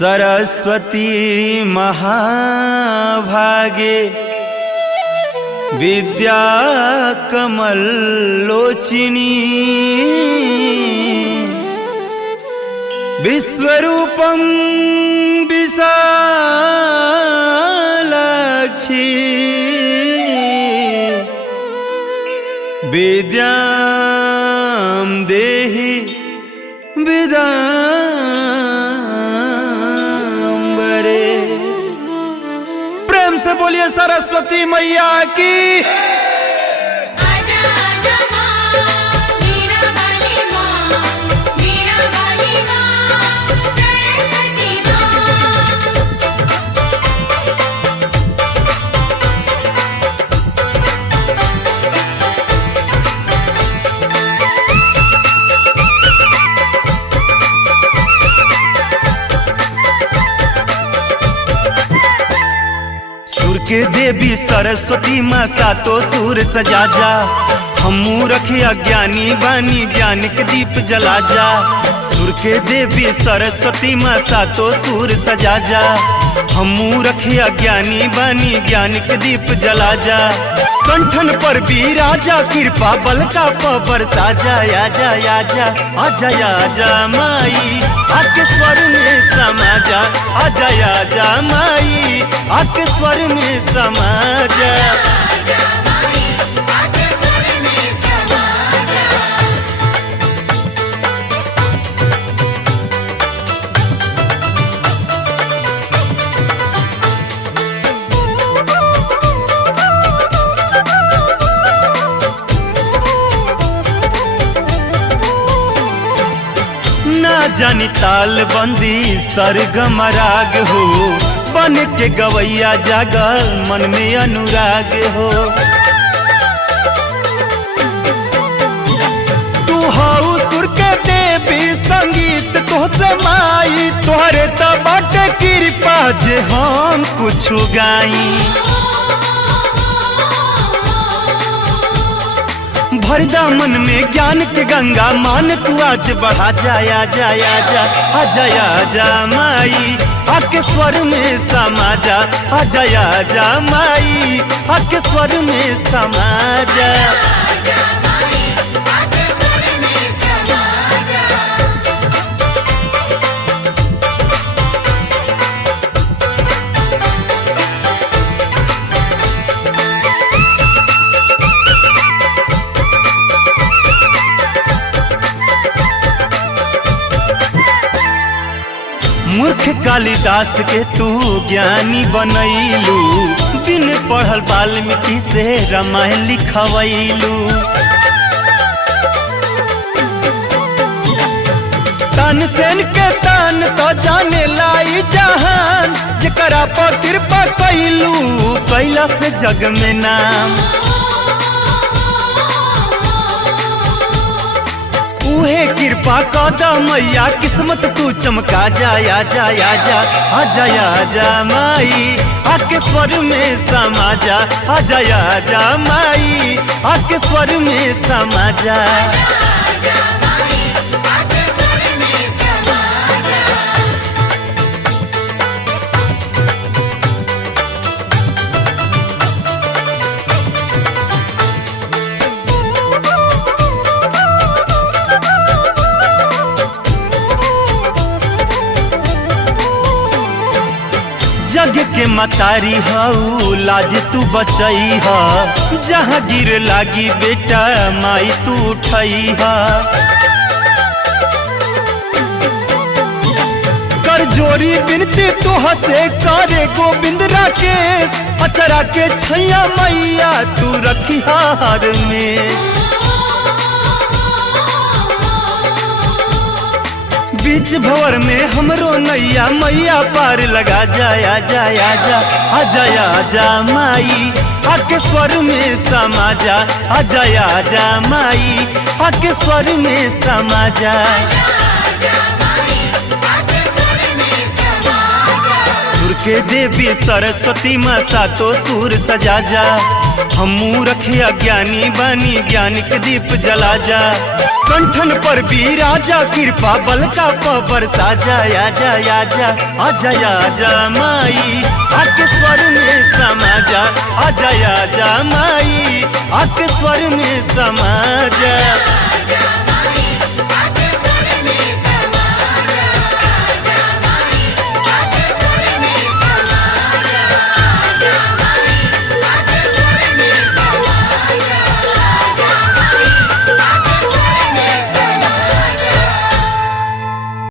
सरस्वती महाभागे विद्या कमल लोचिनी विश्वरूपं विशालाक्षी विद्यां देहि विदाम्बरे। प्रेम से बोलिए सरस्वती मैया की। के देवी सरस्वती माँ सातो सुर सजा जा, हमू रखे अज्ञानी बानी ज्ञान के दीप जला जा। सुर के देवी सरस्वती माँ सातो सुर सजा जा, हमू रखे अज्ञानी बानी ज्ञान के दीप जला जा। कंठन पर भी राजा कृपा बल का पवर साजा। आजा आजा आजा आजा माई आके स्वर में समा जा। आजा आजा माई आके स्वर में समा जा। ना जानी ताल बंदी सरगम राग हो, बन के गवैया जागल मन में अनुराग हो। तू हाउ सुर के देवी संगीत तोहसे माई, तोहरे तो बाटे कृपा जे हम कुछ गाई। भरदा मन में ज्ञान के गंगा मान तू आज बढ़ा जाया जाया जा। आजा आजा माई आके स्वर में समा जा। आजा आजा माई आके स्वर में समा जा। मूर्ख कालिदास के तू ज्ञानी बनैलू, बिन पढ़ल वाल्मीकि से रामायण लिखवैलू। तानसेन के तान तो जाने लाई जहान, जेकरा पर कृपा कैलू कैला से जग में नाम। उहे कृपा कदा मैया किस्मत तू चमका जाया जाया जा। आजा आजा माई आके स्वर में समा जा। आजा आजा माई आके स्वर में समा जा। जग के मतारी हऊ लाज तू बचई हा, जहाँ गिर लागी बेटा माई तू उठई हा। कर जोरी बिनती तो हसे करे गोविंद राकेश, अचरा के छैया मैया तू रखी हार में। बीच भंवर में हमरो नैया मैया पार लगा जाया जाया जा। आजा आजा माई आके स्वर में समा जा। आजा आजा माई आके स्वर में समा जा। सुर के देवी सरस्वती माँ सातो सुर सजा जा, हमू रखे अज्ञानी बानी ज्ञान के दीप जला जा। कंठन पर भी राजा कृपा बल का पवर साजा आजा आजा आजा आजा माई आके स्वर में समा जा आजा आजा माई आके स्वर में समा